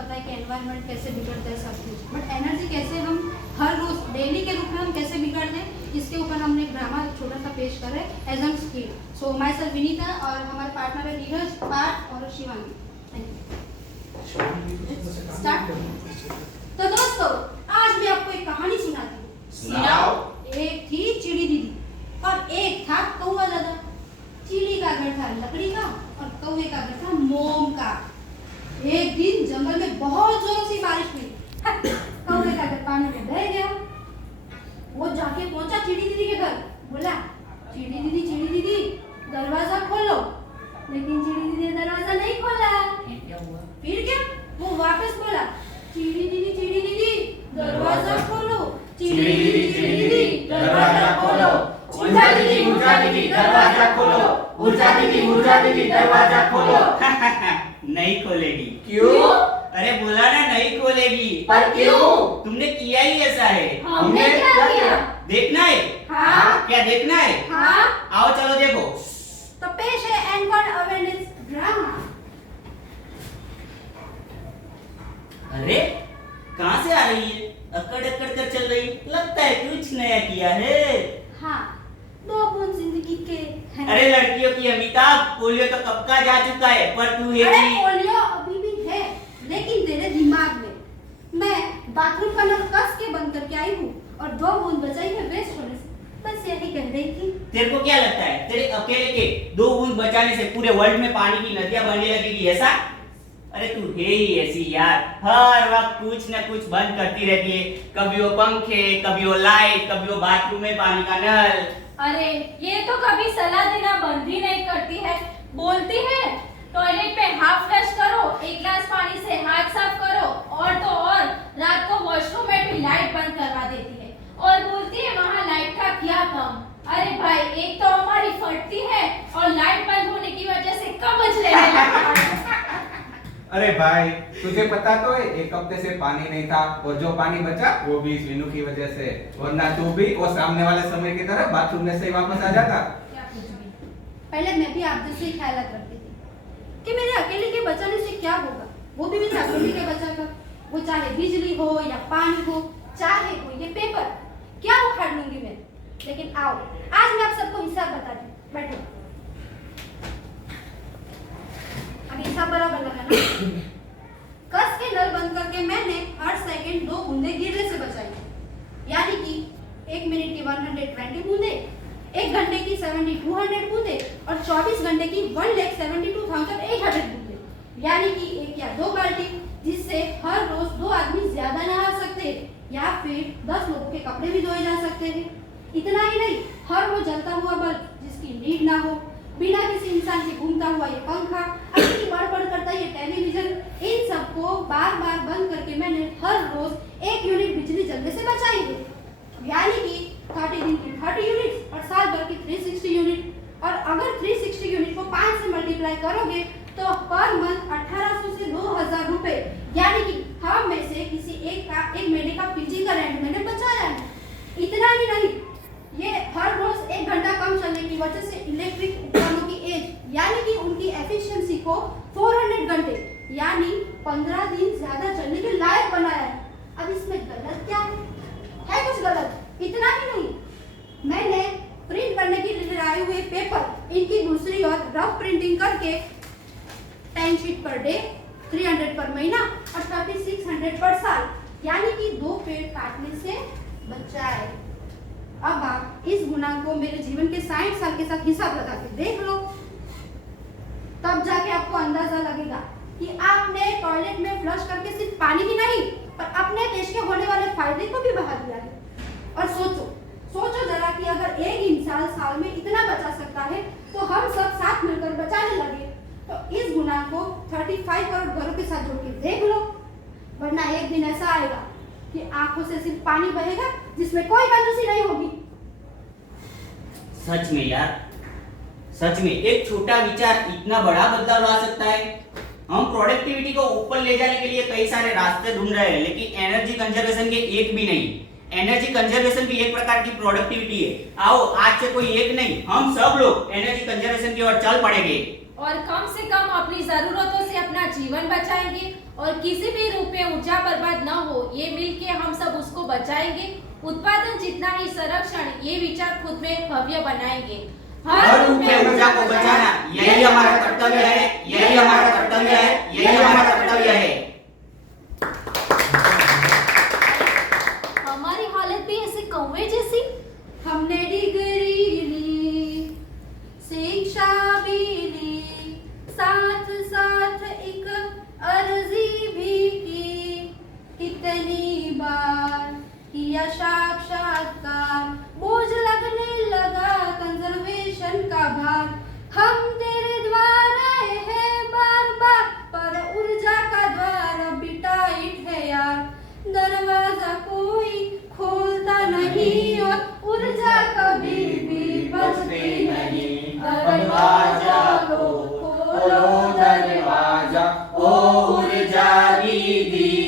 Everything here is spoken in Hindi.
पता है कि एनवायरनमेंट कैसे बिगड़ता है सब कुछ, बट एनर्जी कैसे हम हर रोज डेली के रूप में हम कैसे बिगाड़ते हैं, इसके ऊपर हमने एक ड्रामा छोटा सा पेश कर रहे हैं as an skill. So myself Vinita और हमारे पार्टनर है नीरज, पार्थ और शिवांगी। Thank you. स्टार्ट। तो दोस्तों आज मैं आपको एक कहानी सुनाती हूँ। सुनाओ। एक थी चिड़ी दीदी और एक था कौवा दादा। चिड़ी का घर था लकड़ी का और कौवे का घर था मोम का। एक दिन जंगल में बहुत जोर से बारिश हुई। कौवे का घर पानी में बह गया। वो जाके पहुंचा चिड़ी दीदी के घर, बोला चिड़ी दीदी दरवाजा खोलो। लेकिन चिड़ी दीदी ने दरवाजा नहीं खोला। फिर क्या? वो वापस बोला चिड़ी दीदी दरवाजा खोलो। चिड़ी दीदी दरवाजा खोलो। उल्टा दीदी दरवाजा खोलो। उल्टा दीदी दरवाजा खोलो। नहीं खोलेगी। क्यों? अरे बोला ना नहीं खोलेगी। पर क्यों? तुमने किया ही ऐसा है। हमने क्या किया? देखना है? हाँ। क्या देखना है? हाँ। आओ चलो देखो। तो पेश है एनवर्ड अवेयरनेस ड्रामा। अरे कहाँ से आ रही है? अकड़ कर चल रही, लगता है कुछ नया किया है। हाँ, दो बूंद जिंदगी के हैं। अरे लड़कियों की अमिताभ, पोलियो तो कब का जा चुका है, पर तू है अरे कि- पोलियो अभी भी है, लेकिन तेरे दिमाग में। मैं बाथरूम का नल कस के बंद करके आई हूँ और दो बूंद बचाई है वेस्ट होने से। बस यही कह रही थी। तेरे को क्या लगता है तेरे अकेले के 2 बूंद बचाने से पूरे वर्ल्ड में पानी की नदियां बनने लगेगी ऐसा? अरे तू है ही ऐसी यार, हर वक्त कुछ न कुछ बंद करती रहती है। कभी वो पंखे, कभी वो लाइट, कभी वो बाथरूम में पानी का नल। अरे ये तो कभी सलाह देना बंद ही नहीं करती है। बोलती है टॉयलेट पे हाफ फ्लश करो, 1 गिलास पानी से हाथ साफ करो, और तो और रात को वॉशरूम में भी लाइट बंद करवा देती है और बोलती है वहाँ लाइट का क्या काम। अरे भाई एक तो हमारी फटती है और लाइट बंद होने की वजह से कवच लेने लगता है। अरे भाई तुझे पता तो है 1 हफ्ते से पानी नहीं था और जो पानी बचा वो भी इस विनू की वजह से, वरना तू भी वो सामने वाले समय की तरह बाथरूम में से ही वापस आ जाता। क्या कुछ भी। पहले मैं भी आप जैसे ही ख्याल रखती थी कि मेरे अकेले के बचाने से क्या होगा, वो भी मेरे अकेले के बचाकर। वो चाहे बिजली हो या पानी हो, चाहे हो ये पेपर, क्या उखाड़ लूंगी मैं। लेकिन आओ आज मैं आप सबको हिसाब बताती हूँ। बैठो, अभी हिसाब बराबर लगाना। कस के नल बंद करके मैंने हर सेकंड 2 बूंदे गिरने से बचाई, यानी कि 1 मिनट की 120 बूंदे, 1 घंटे की 7200 बूंदे और 24 घंटे की 1,72,800 बूंदे, यानी कि 1 या 2 बाल्टी, जिससे हर रोज 2 आदमी ज्यादा नहा सकते या फिर 10 लोगों के कपड़े भी धोए जा सकते हैं। इतना ही नहीं, हर रोज जलता हुआ बल्ब जिसकी नीड ना हो, बिना किसी इंसान के घूमता हुआ ये पंखा, अपनी बड़बड़ करता ये टेलीविजन, इन सबको बार बार बंद करके मैंने हर रोज 1 यूनिट बिजली जलने से बचाई है, यानी कि 30 दिन की 30 यूनिट और साल भर की 360 यूनिट। और अगर 360 यूनिट को 5 से मल्टीप्लाई करोगे तो पर मंथ 1800 से 2000 रुपए, यानी कि हम में से किसी एक महीने का पीजी का रेंट मैंने बचाया है। इतना ही नहीं, ये हर रोज 1 घंटा कम चलने की वजह से इलेक्ट्रिक उपकरणों की एज, यानी कि उनकी एफिशिएंसी को 400 घंटे यानी 15 दिन ज्यादा चलने के लायक बनाया है। अब इसमें गलत क्या है कुछ गलत। इतना ही नहीं, मैंने प्रिंट करने के लिए लाए हुए पेपर, इनकी दूसरी ओर रफ प्रिंटिंग करके 10 शीट पर डे, 300 पर महीना और 3600 पर साल, यानी कि 2 पेड़ काटने से बचाए। अब आप इस गुणांक को मेरे जीवन के 60 साल के साथ हिसाब लगा के देख लो, तब जाके आपको अंदाजा लगेगा कि आपने टॉयलेट में फ्लश करके सिर्फ पानी ही नहीं पर अपने देश के होने वाले फायदे को भी बहा दिया है। और सोचो जरा कि अगर एक इंसान साल में इतना बचा सकता है तो हम सब साथ मिलकर बचाने लगे तो इस गुणांक को 35 करोड़ घरों के साथ जोड़ के देख लो, वरना एक दिन ऐसा आएगा कि आंखों से सिर्फ पानी बहेगा जिसमें कोई कंजूसी नहीं होगी। सच में यार, सच में एक छोटा विचार इतना बड़ा बदलाव ला सकता है। हम प्रोडक्टिविटी को ऊपर ले जाने के लिए कई सारे रास्ते ढूंढ रहे हैं, लेकिन एनर्जी कंजर्वेशन के एक भी नहीं। एनर्जी कंजर्वेशन भी एक प्रकार की प्रोडक्टिविटी है। आओ आज से कोई एक नहीं, हम सब लोग एनर्जी कंजर्वेशन की ओर चल पड़ेंगे और कम से कम अपनी जरूरतों से अपना जीवन बचाएंगे और किसी भी रूप में ऊर्जा बर्बाद न हो, ये मिलके हम सब उसको बचाएंगे। उत्पादन जितना ही संरक्षण, ये विचार खुद में भव्य बनाएंगे। हर रूप में ऊर्जा को बचाना यही हमारा कर्तव्य है, यही हमारा कर्तव्य है, यही हमारा कर्तव्य है। हमारी हालत भी ऐसे कौवे जैसी। हमने डिग्री ली, शिक्षा भी ली, साथ साथ एक अर्जी भी की। कितनी बार किया साक्षात्कार, बोझ लगने लगा कंजर्वेशन का भार। हम तेरे द्वार आए हैं बार बार, पर ऊर्जा का द्वार अभी टाइट है यार। दरवाजा कोई खोलता नहीं और ऊर्जा कभी भी बचती नहीं। दरवाजा को खोलो दरवाजा, ओ ऊर्जा दीदी।